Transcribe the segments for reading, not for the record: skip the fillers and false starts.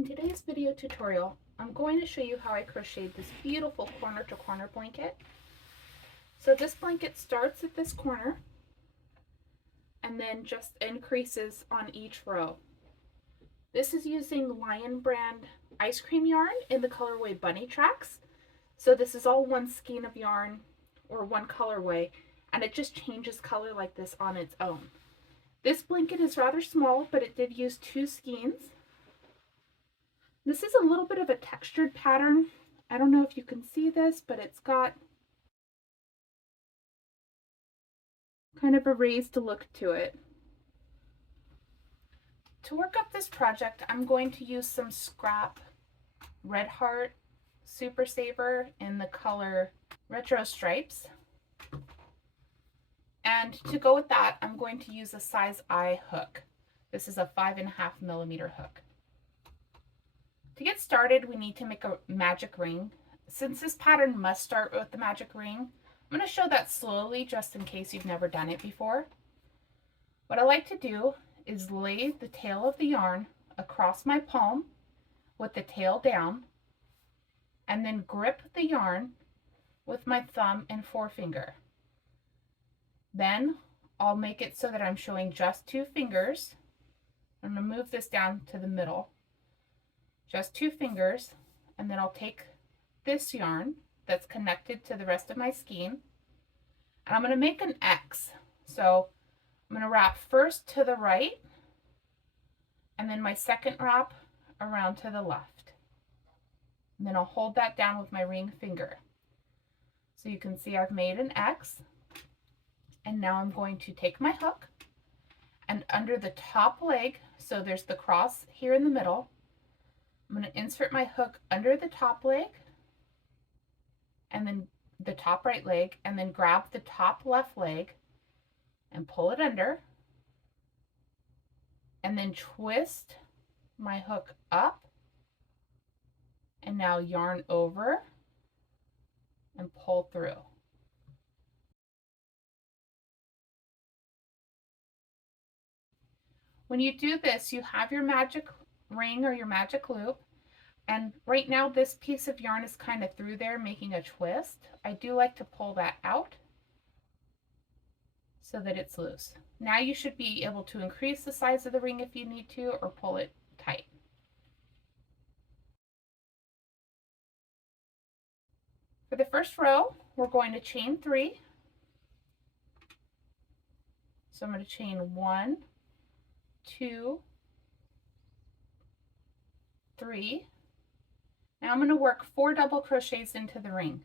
In today's video tutorial, I'm going to show you how I crocheted this beautiful corner to corner blanket. So this blanket starts at this corner and then just increases on each row. This is using Lion brand ice cream yarn in the colorway Bunny Tracks. So this is all one skein of yarn or one colorway, and it just changes color like this on its own. This blanket is rather small, but it did use 2 skeins. This is a little bit of a textured pattern. I don't know if you can see this, but it's got kind of a raised look to it. To work up this project, I'm going to use some scrap Red Heart Super Saver in the color Retro Stripes. And to go with that, I'm going to use a size I hook. This is a 5.5mm hook. To get started, we need to make a magic ring. Since this pattern must start with the magic ring, I'm going to show that slowly just in case you've never done it before. What I like to do is lay the tail of the yarn across my palm with the tail down, and then grip the yarn with my thumb and forefinger. Then I'll make it so that I'm showing just 2 fingers. I'm going to move this down to the middle. Just 2 fingers, and then I'll take this yarn that's connected to the rest of my skein, and I'm going to make an X. So I'm going to wrap first to the right, and then my second wrap around to the left. And then I'll hold that down with my ring finger. So you can see I've made an X, and now I'm going to take my hook, and under the top leg, so there's the cross here in the middle, I'm going to insert my hook under the top leg, and then the top right leg, and then grab the top left leg and pull it under, and then twist my hook up, and now yarn over and pull through. When you do this, you have your magic ring or your magic loop, and right now this piece of yarn is kind of through there making a twist. I do like to pull that out so that it's loose. Now you should be able to increase the size of the ring if you need to, or pull it tight. For the first row, we're going to chain 3. So I'm going to chain 1, 2, 3. Now I'm going to work 4 double crochets into the ring.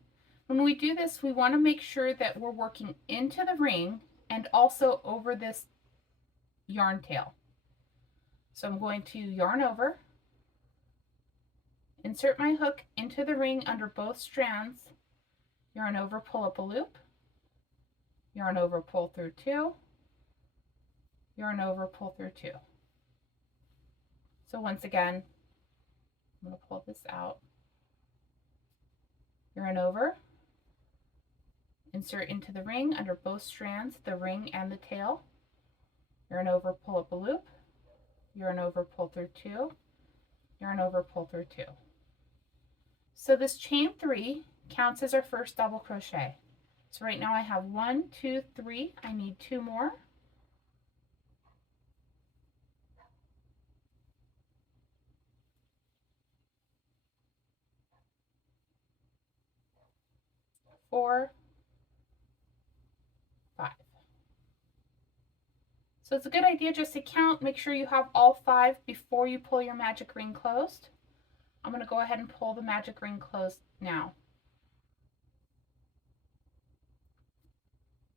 When we do this, we want to make sure that we're working into the ring and also over this yarn tail. So I'm going to yarn over, insert my hook into the ring under both strands, yarn over, pull up a loop, yarn over, pull through 2, yarn over, pull through 2. So once again, I'm going to pull this out, yarn over, insert into the ring under both strands, the ring and the tail, yarn over, pull up a loop, yarn over, pull through 2, yarn over, pull through 2. So this chain 3 counts as our first double crochet. So right now I have 1, 2, 3, I need 2 more. Four, 5. So it's a good idea just to count, make sure you have all 5 before you pull your magic ring closed. I'm going to go ahead and pull the magic ring closed now.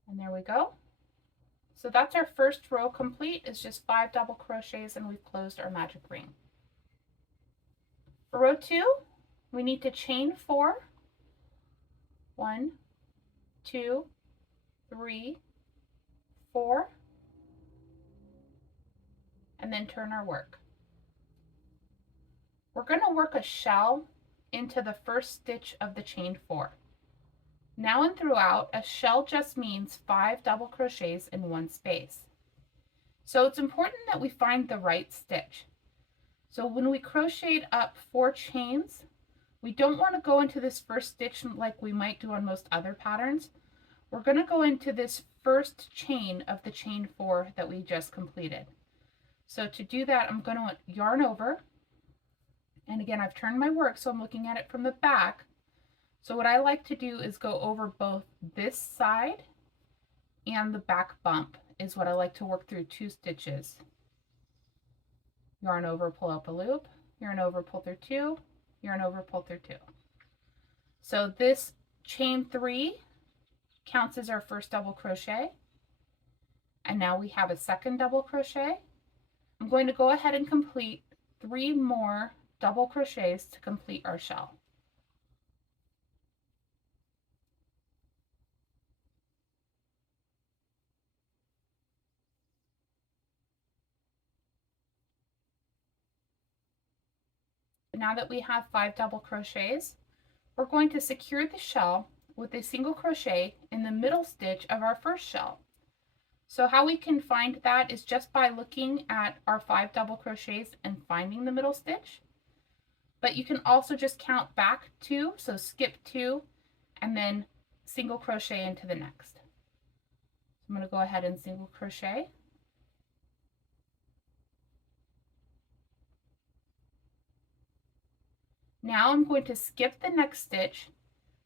And there we go. So that's our first row complete. It's just 5 double crochets and we've closed our magic ring. For row 2, we need to chain 4. 1, 2, 3, 4, and then turn our work. We're going to work a shell into the first stitch of the chain 4. Now and throughout, a shell just means 5 double crochets in one space. So it's important that we find the right stitch. So when we crocheted up 4 chains, we don't want to go into this first stitch like we might do on most other patterns. We're going to go into this first chain of the chain 4 that we just completed. So to do that, I'm going to yarn over. And again, I've turned my work, so I'm looking at it from the back. So what I like to do is go over both this side and the back bump is what I like to work through 2 stitches. Yarn over, pull up a loop, yarn over, pull through 2, yarn over, pull through 2. So this chain 3 counts as our first double crochet. And now we have a second double crochet. I'm going to go ahead and complete 3 more double crochets to complete our shell. Now that we have 5 double crochets, we're going to secure the shell with a single crochet in the middle stitch of our first shell. So how we can find that is just by looking at our 5 double crochets and finding the middle stitch. But you can also just count back 2, so skip 2 and then single crochet into the next. I'm going to go ahead and single crochet. Now I'm going to skip the next stitch,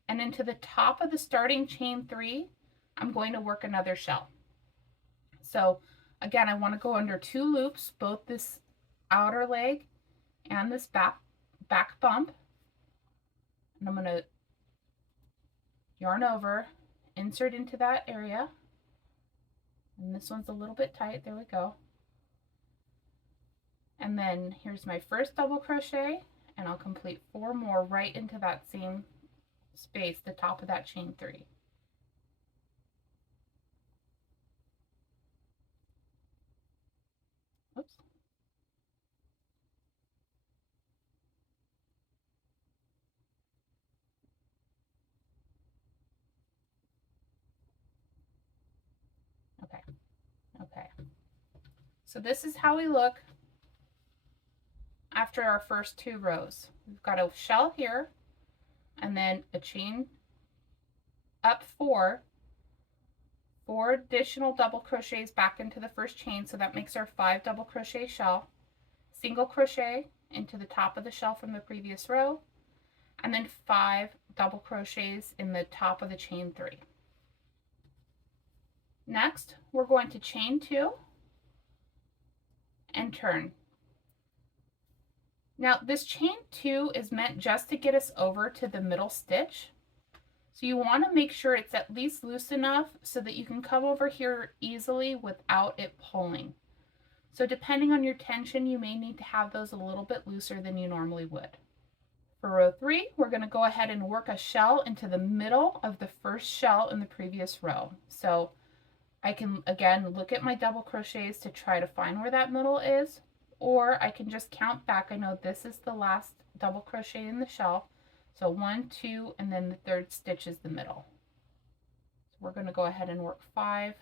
and into the top of the starting chain 3, I'm going to work another shell. So again, I want to go under 2 loops, both this outer leg and this back bump. And I'm going to yarn over, insert into that area. And this one's a little bit tight. There we go. And then here's my first double crochet, and I'll complete 4 more right into that same space, the top of that chain 3. Oops. Okay. So this is how we look after our first 2 rows. We've got a shell here, and then a chain up 4 additional double crochets back into the first chain, so that makes our 5 double crochet shell, single crochet into the top of the shell from the previous row, and then 5 double crochets in the top of the chain 3. Next, we're going to chain 2 and turn. Now this chain 2 is meant just to get us over to the middle stitch. So you want to make sure it's at least loose enough so that you can come over here easily without it pulling. So depending on your tension, you may need to have those a little bit looser than you normally would. For row 3, we're going to go ahead and work a shell into the middle of the first shell in the previous row. So I can again look at my double crochets to try to find where that middle is, or I can just count back. I know this is the last double crochet in the shell. So 1, 2, and then the third stitch is the middle. So we're going to go ahead and work 5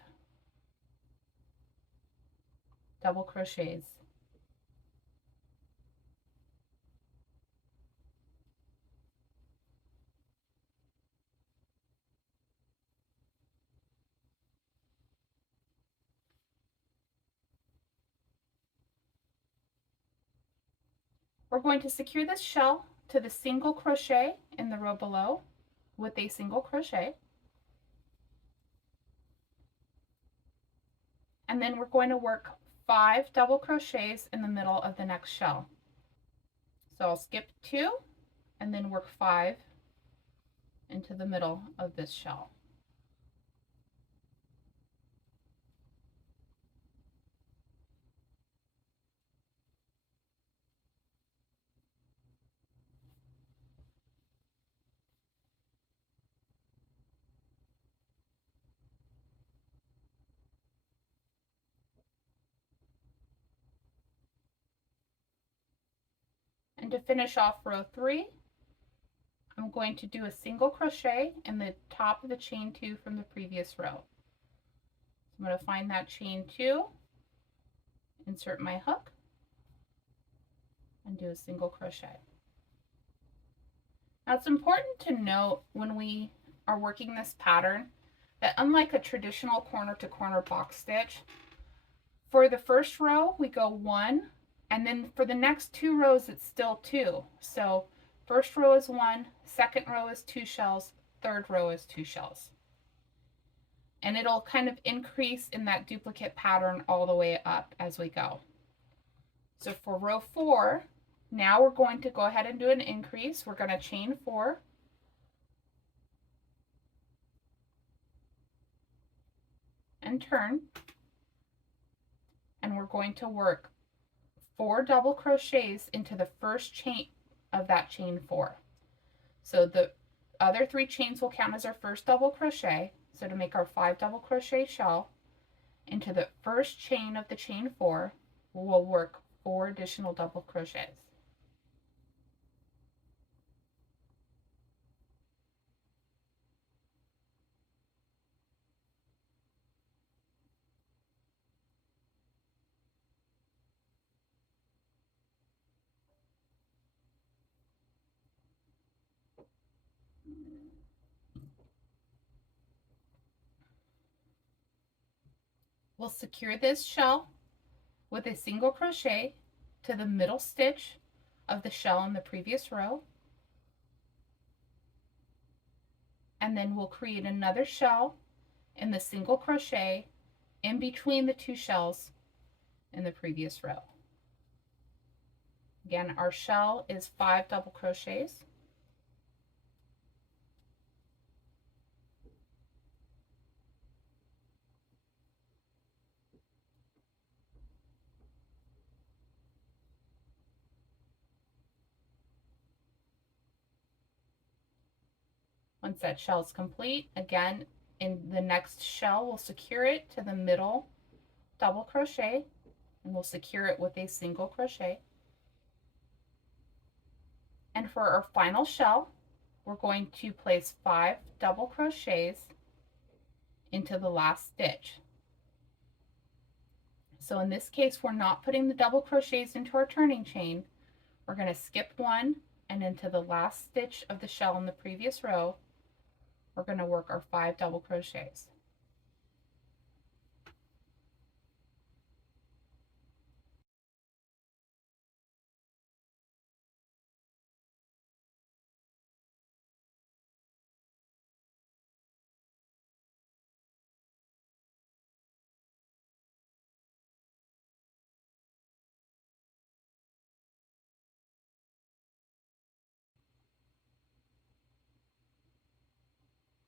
double crochets. We're going to secure this shell to the single crochet in the row below with a single crochet. And then we're going to work 5 double crochets in the middle of the next shell. So I'll skip 2 and then work 5 into the middle of this shell. And to finish off row 3, I'm going to do a single crochet in the top of the chain 2 from the previous row. So I'm going to find that chain 2, insert my hook, and do a single crochet. Now it's important to note when we are working this pattern that unlike a traditional corner to corner box stitch, for the first row we go 1, and then for the next 2 rows it's still 2. So first row is 1, second row is 2 shells, third row is 2 shells. And it'll kind of increase in that duplicate pattern all the way up as we go. So for row 4, now we're going to go ahead and do an increase. We're going to chain 4. And turn. And we're going to work 4 double crochets into the first chain of that chain 4. So the other 3 chains will count as our first double crochet. So to make our 5 double crochet shell, into the first chain of the chain 4, we'll work 4 additional double crochets. We'll secure this shell with a single crochet to the middle stitch of the shell in the previous row, and then we'll create another shell in the single crochet in between the 2 shells in the previous row. Again, our shell is 5 double crochets. Once that shell is complete, again, in the next shell, we'll secure it to the middle double crochet, and we'll secure it with a single crochet. And for our final shell, we're going to place 5 double crochets into the last stitch. So in this case, we're not putting the double crochets into our turning chain. We're going to skip 1, and into the last stitch of the shell in the previous row, we're going to work our 5 double crochets.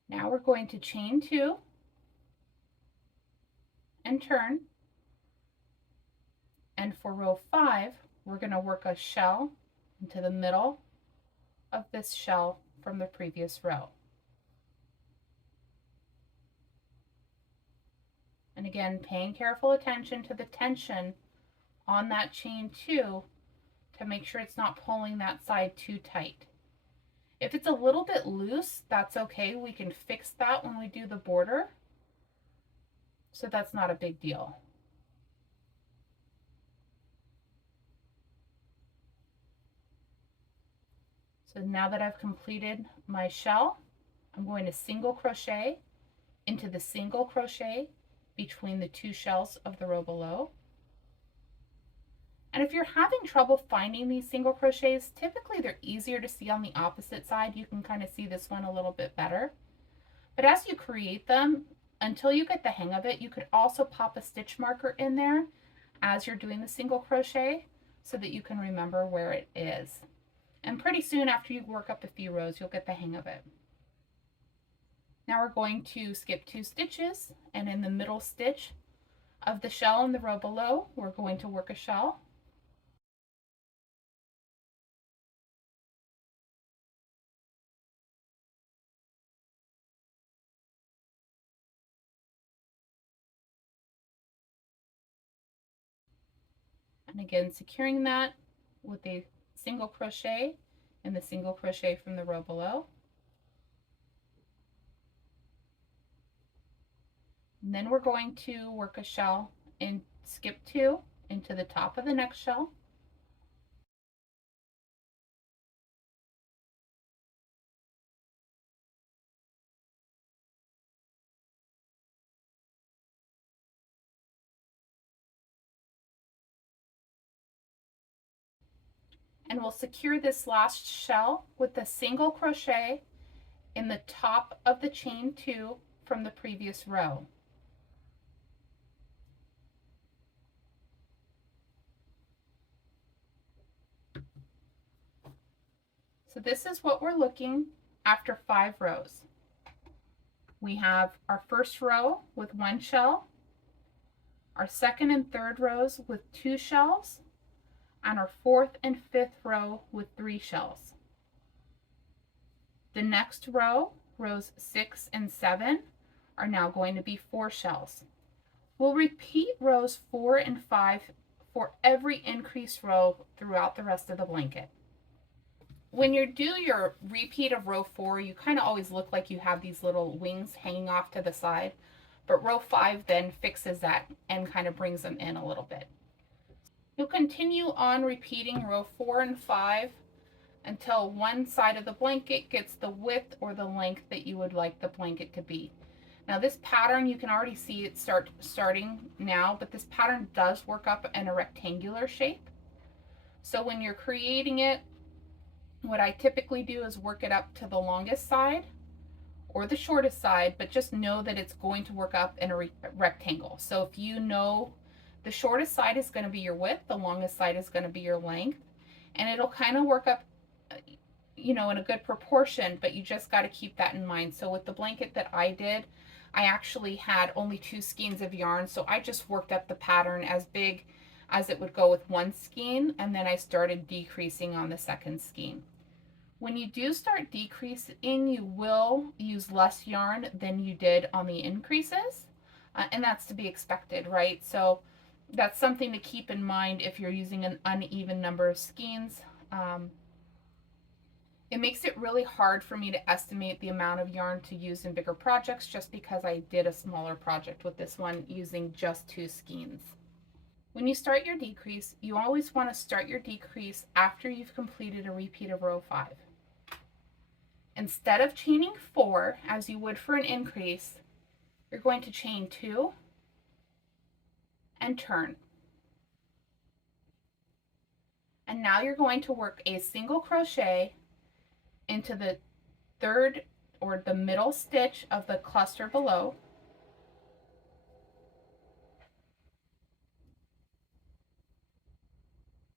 Now we're going to chain 2 and turn. And for row 5, we're going to work a shell into the middle of this shell from the previous row. And again, paying careful attention to the tension on that chain 2 to make sure it's not pulling that side too tight. If it's a little bit loose, that's okay. We can fix that when we do the border. So that's not a big deal. So now that I've completed my shell, I'm going to single crochet into the single crochet between the 2 shells of the row below. And if you're having trouble finding these single crochets, typically they're easier to see on the opposite side. You can kind of see this one a little bit better. But as you create them, until you get the hang of it, you could also pop a stitch marker in there as you're doing the single crochet so that you can remember where it is. And pretty soon after you work up a few rows, you'll get the hang of it. Now we're going to skip 2 stitches, and in the middle stitch of the shell in the row below, we're going to work a shell. And again, securing that with a single crochet and the single crochet from the row below. And then we're going to work a shell and skip 2 into the top of the next shell. and we'll secure this last shell with a single crochet in the top of the chain 2 from the previous row. So this is what we're looking after 5 rows. We have our first row with 1 shell, our second and third rows with 2 shells, and our fourth and fifth row with 3 shells. The next row, rows 6 and 7, are now going to be 4 shells. We'll repeat rows 4 and 5 for every increased row throughout the rest of the blanket. When you do your repeat of row 4, you kind of always look like you have these little wings hanging off to the side, but row 5 then fixes that and kind of brings them in a little bit. You'll continue on repeating row 4 and 5 until one side of the blanket gets the width or the length that you would like the blanket to be. Now this pattern, you can already see it starting now, but this pattern does work up in a rectangular shape. So when you're creating it, what I typically do is work it up to the longest side or the shortest side, but just know that it's going to work up in a rectangle. So if you know the shortest side is going to be your width, the longest side is going to be your length, and it'll kind of work up, you know, in a good proportion, but you just got to keep that in mind. So with the blanket that I did, I actually had only 2 skeins of yarn, so I just worked up the pattern as big as it would go with 1 skein, and then I started decreasing on the second skein. When you do start decreasing, you will use less yarn than you did on the increases, and that's to be expected, right? So that's something to keep in mind if you're using an uneven number of skeins. It makes it really hard for me to estimate the amount of yarn to use in bigger projects just because I did a smaller project with this one using just 2 skeins. When you start your decrease, you always want to start your decrease after you've completed a repeat of row 5. Instead of chaining 4 as you would for an increase, you're going to chain 2 and turn. And now you're going to work a single crochet into the third or the middle stitch of the cluster below.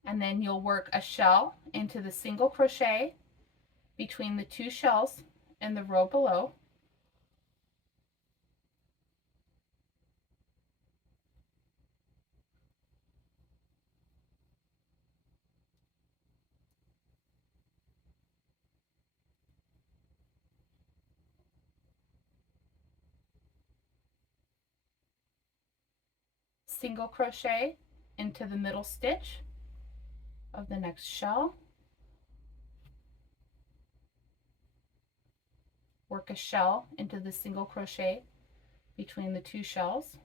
And then you'll work a shell into the single crochet between the 2 shells in the row below. Single crochet into the middle stitch of the next shell. Work a shell into the single crochet between the 2 shells.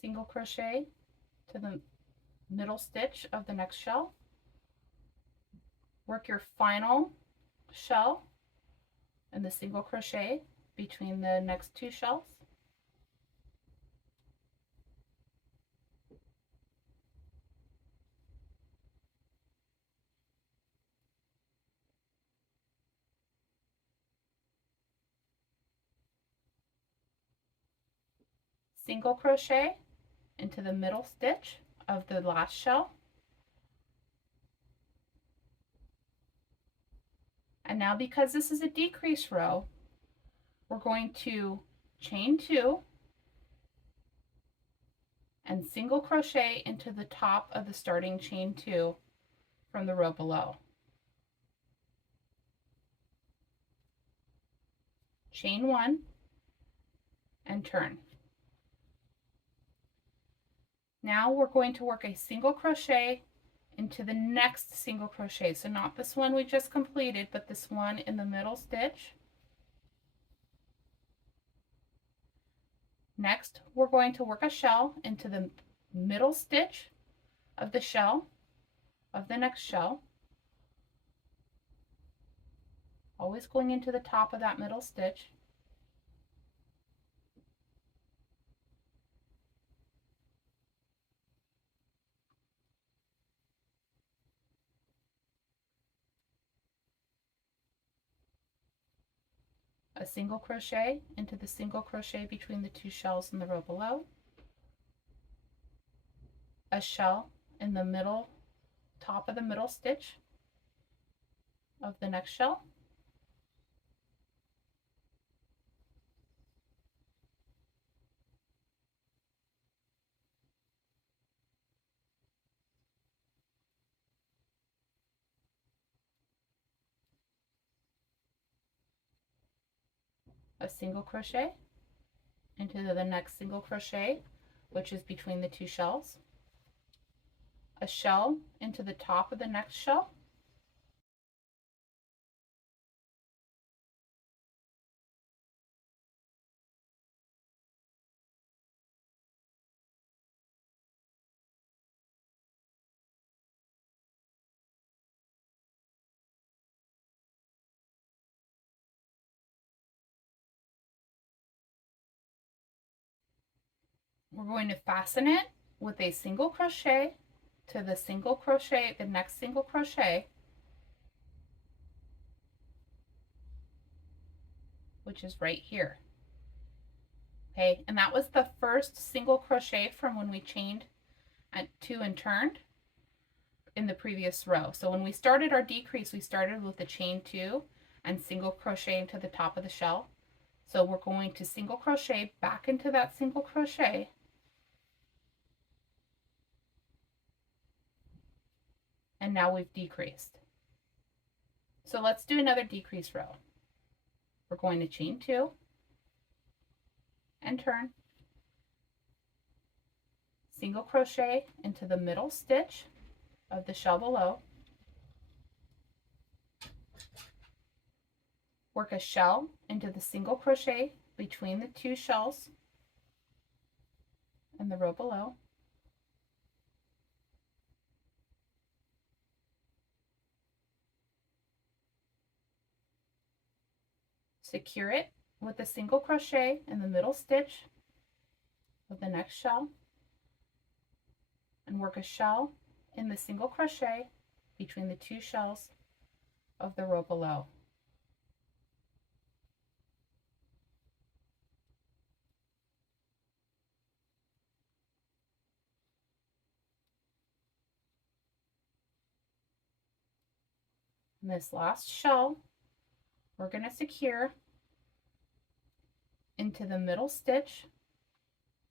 Single crochet to the middle stitch of the next shell. Work your final shell in the single crochet between the next 2 shells. Single crochet into the middle stitch of the last shell. And now, because this is a decrease row, we're going to chain 2 and single crochet into the top of the starting chain 2 from the row below. Chain 1 and turn. Now we're going to work a single crochet into the next single crochet. So not this one we just completed, but this one in the middle stitch. Next, we're going to work a shell into the middle stitch of the shell of the next shell, always going into the top of that middle stitch. A single crochet into the single crochet between the two shells in the row below, a shell in the middle top of the middle stitch of the next shell, a single crochet into the next single crochet, which is between the two shells, a shell into the top of the next shell, we're going to fasten it with a single crochet to the single crochet, the next single crochet, which is right here. Okay, and that was the first single crochet from when we chained at 2 and turned in the previous row. So when we started our decrease, we started with the chain 2 and single crochet into the top of the shell. So we're going to single crochet back into that single crochet, and now we've decreased. So let's do another decrease row. We're going to chain 2 and turn, single crochet into the middle stitch of the shell below, work a shell into the single crochet between the two shells in the row below, secure it with a single crochet in the middle stitch of the next shell, and work a shell in the single crochet between the two shells of the row below. In this last shell, we're going to secure into the middle stitch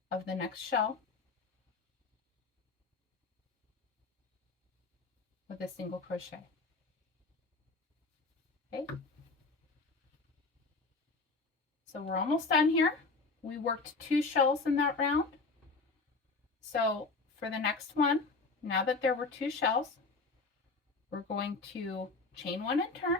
of the next shell with a single crochet. Okay, so we're almost done here. We worked 2 shells in that round. So for the next one, now that there were 2 shells, we're going to chain 1 and turn,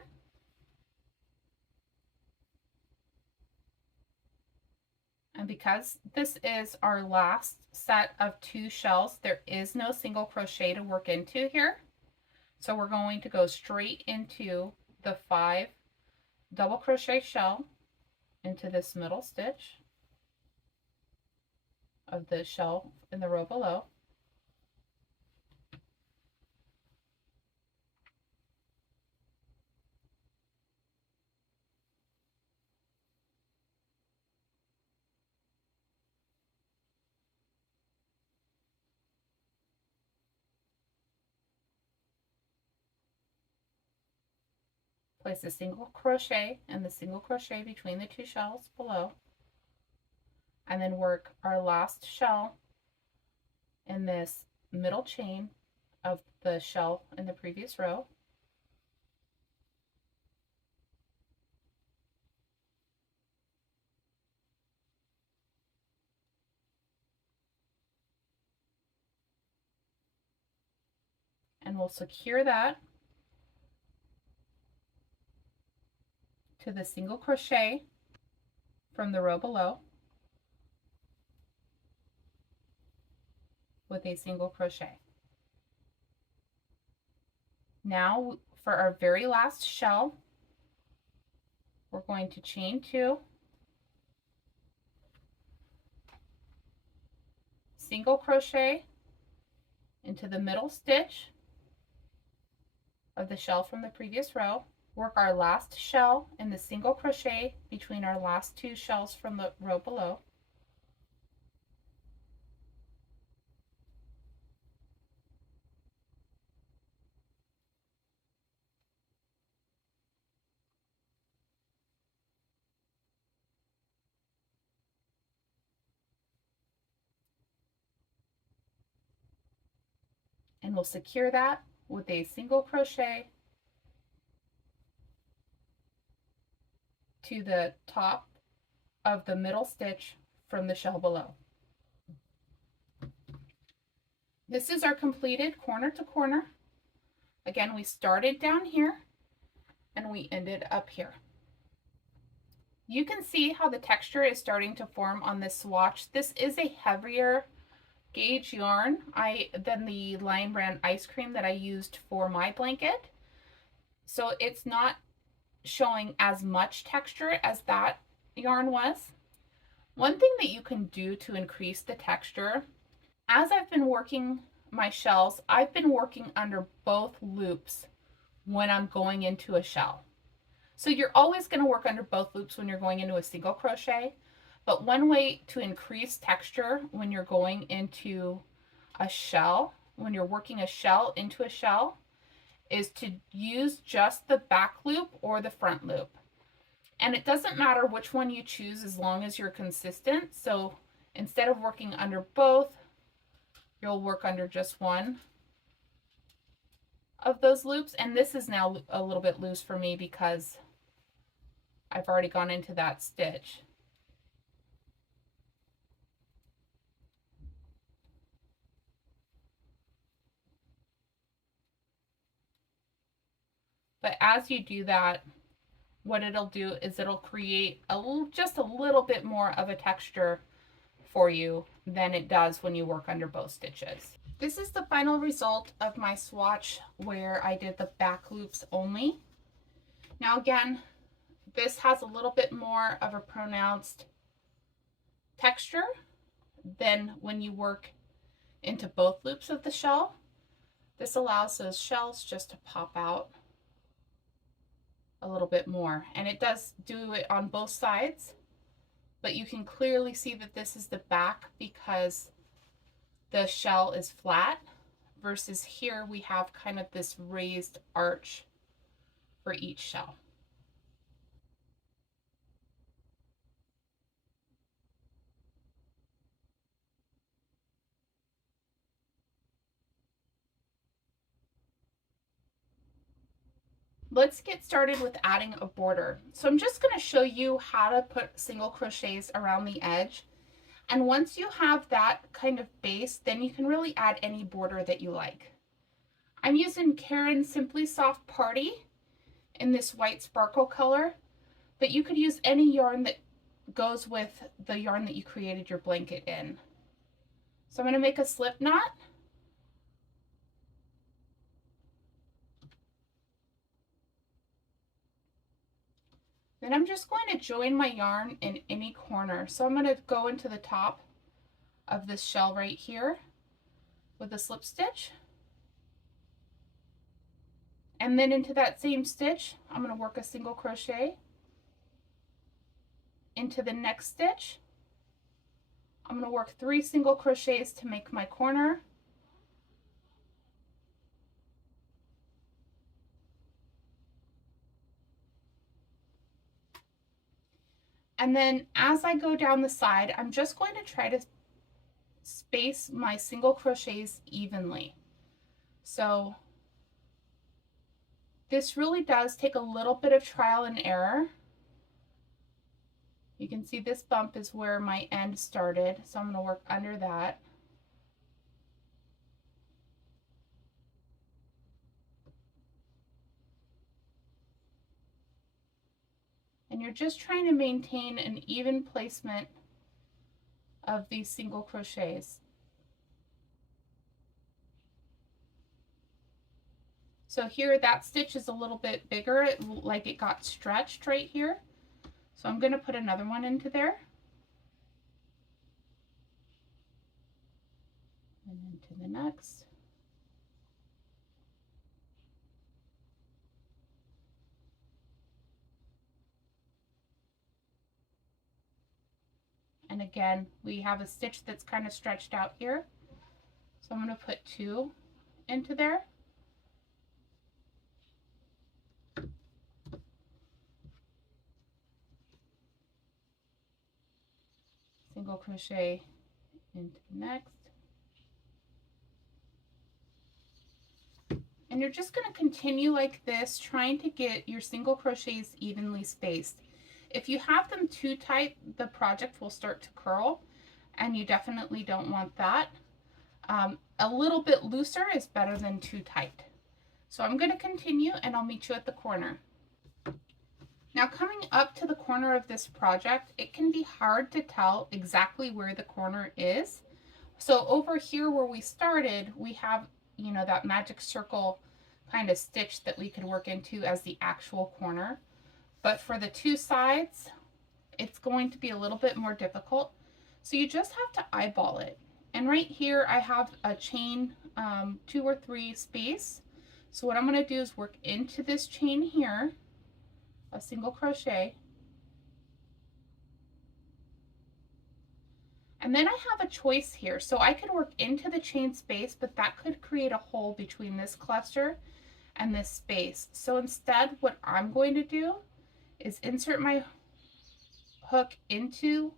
and because this is our last set of 2 shells, there is no single crochet to work into here. So we're going to go straight into the 5 double crochet shell into this middle stitch of the shell in the row below, place a single crochet and the single crochet between the 2 shells below, and then work our last shell in this middle chain of the shell in the previous row, and we'll secure that to the single crochet from the row below with a single crochet. Now for our very last shell, we're going to chain 2, single crochet into the middle stitch of the shell from the previous row, work our last shell in the single crochet between our last 2 shells from the row below, and we'll secure that with a single crochet to the top of the middle stitch from the shell below. This is our completed corner to corner. Again, we started down here and we ended up here. You can see how the texture is starting to form on this swatch. This is a heavier gauge yarn than the Lion Brand Ice Cream that I used for my blanket. So it's not showing as much texture as that yarn was. One thing that you can do to increase the texture, as I've been working my shells, I've been working under both loops when I'm going into a shell. So you're always going to work under both loops when you're going into a single crochet, but one way to increase texture when you're going into a shell, when you're working a shell into a shell, is to use just the back loop or the front loop. And it doesn't matter which one you choose as long as you're consistent. So instead of working under both, you'll work under just one of those loops. And this is now a little bit loose for me because I've already gone into that stitch. But as you do that, what it'll do is it'll create just a little bit more of a texture for you than it does when you work under both stitches. This is the final result of my swatch where I did the back loops only. Now again, this has a little bit more of a pronounced texture than when you work into both loops of the shell. This allows those shells just to pop out a little bit more, and it does do it on both sides, but you can clearly see that this is the back because the shell is flat, versus here we have kind of this raised arch for each shell. Let's get started with adding a border. So I'm just going to show you how to put single crochets around the edge. And once you have that kind of base, then you can really add any border that you like. I'm using Caron Simply Soft Party in this white sparkle color, but you could use any yarn that goes with the yarn that you created your blanket in. So I'm going to make a slip knot. Then I'm just going to join my yarn in any corner. So I'm going to go into the top of this shell right here with a slip stitch. And then into that same stitch, I'm going to work a single crochet. Into the next stitch, I'm going to work 3 single crochets to make my corner. And then as I go down the side, I'm just going to try to space my single crochets evenly. So this really does take a little bit of trial and error. You can see this bump is where my end started, so I'm going to work under that. And you're just trying to maintain an even placement of these single crochets. So here that stitch is a little bit bigger, like it got stretched right here. So I'm going to put another one into there. And into the next. And again, we have a stitch that's kind of stretched out here. So I'm going to put 2 into there. Single crochet into the next. And you're just going to continue like this, trying to get your single crochets evenly spaced. If you have them too tight, the project will start to curl, and you definitely don't want that. A little bit looser is better than too tight. So I'm going to continue, and I'll meet you at the corner. Now, coming up to the corner of this project, it can be hard to tell exactly where the corner is. So over here where we started, we have, you know, that magic circle kind of stitch that we could work into as the actual corner. But for the 2 sides, it's going to be a little bit more difficult. So you just have to eyeball it. And right here, I have a chain 2 or 3 space. So what I'm going to do is work into this chain here, a single crochet, and then I have a choice here. So I could work into the chain space, but that could create a hole between this cluster and this space. So instead, what I'm going to do is insert my hook into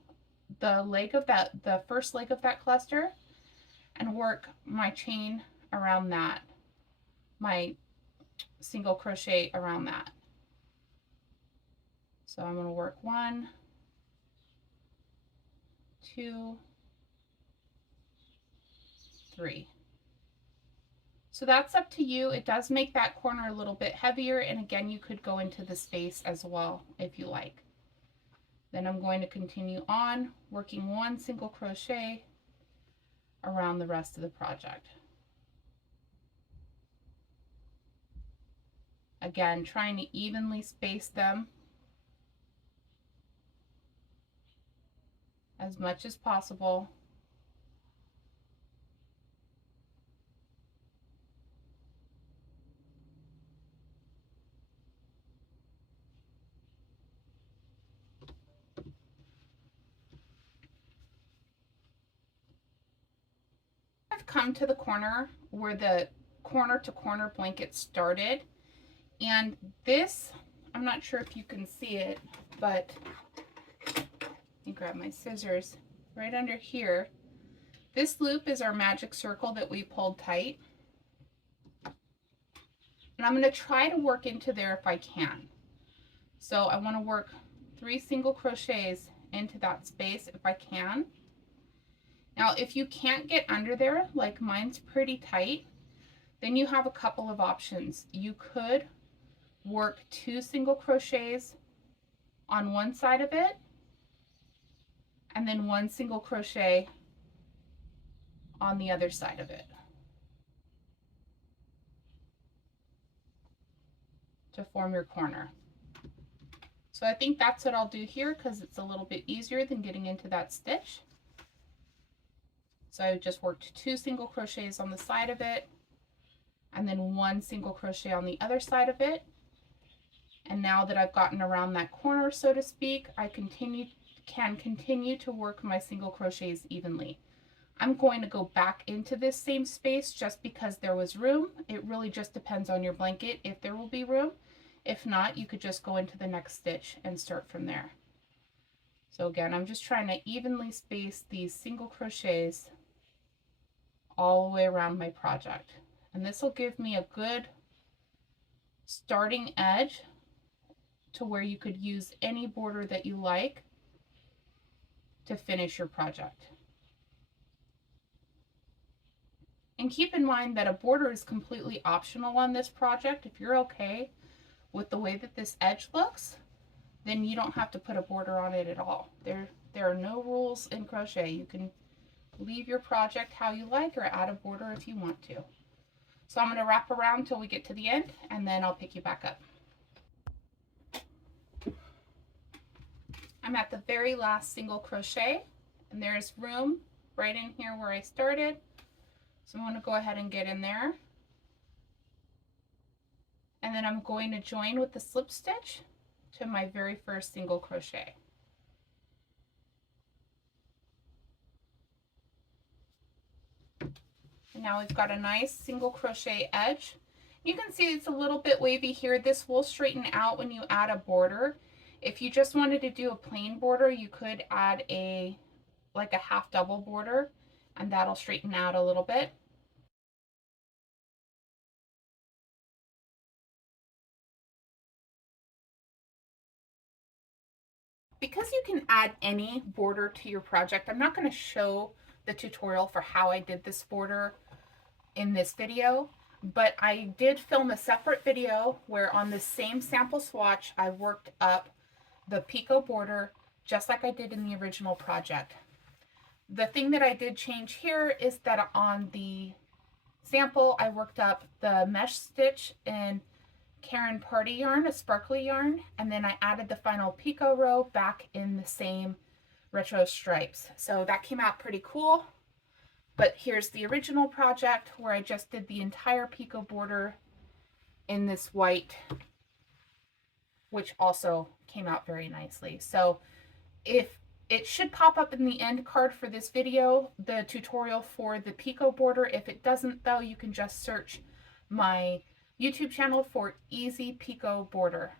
the leg of that, the first leg of that cluster, and work my chain around that, my single crochet around that. So I'm going to work 1, 2, 3. So that's up to you. It does make that corner a little bit heavier, and again, you could go into the space as well if you like. Then I'm going to continue on working 1 single crochet around the rest of the project. Again, trying to evenly space them as much as possible. I've come to the corner where the corner to corner blanket started, and this, I'm not sure if you can see it, but let me grab my scissors. Right under here, this loop is our magic circle that we pulled tight, and I'm going to try to work into there if I can. So I want to work 3 single crochets into that space if I can. Now, if you can't get under there, like mine's pretty tight, then you have a couple of options. You could work 2 single crochets on one side of it, and then 1 single crochet on the other side of it to form your corner. So I think that's what I'll do here because it's a little bit easier than getting into that stitch. So I just worked 2 single crochets on the side of it, and then 1 single crochet on the other side of it. And now that I've gotten around that corner, so to speak, I can continue to work my single crochets evenly. I'm going to go back into this same space just because there was room. It really just depends on your blanket if there will be room. If not, you could just go into the next stitch and start from there. So again, I'm just trying to evenly space these single crochets all the way around my project. And this will give me a good starting edge to where you could use any border that you like to finish your project. And keep in mind that a border is completely optional on this project. If you're okay with the way that this edge looks, then you don't have to put a border on it at all. There are no rules in crochet. You can leave your project how you like or add a border if you want to. So I'm going to wrap around till we get to the end, and then I'll pick you back up. I'm at the very last single crochet, and there's room right in here where I started. So I'm going to go ahead and get in there. And then I'm going to join with the slip stitch to my very first single crochet. And now we've got a nice single crochet edge. You can see it's a little bit wavy here. This will straighten out when you add a border. If you just wanted to do a plain border, you could add like a half double border, and that'll straighten out a little bit. Because you can add any border to your project, I'm not going to show the tutorial for how I did this border in this video, but I did film a separate video where on the same sample swatch I worked up the Picot border just like I did in the original project. The thing that I did change here is that on the sample I worked up the mesh stitch in Karen Party yarn, a sparkly yarn, and then I added the final Picot row back in the same retro stripes. So that came out pretty cool. But here's the original project where I just did the entire Picot border in this white, which also came out very nicely. So if it should pop up in the end card for this video, the tutorial for the Picot border. If it doesn't though, you can just search my YouTube channel for Easy Picot Border.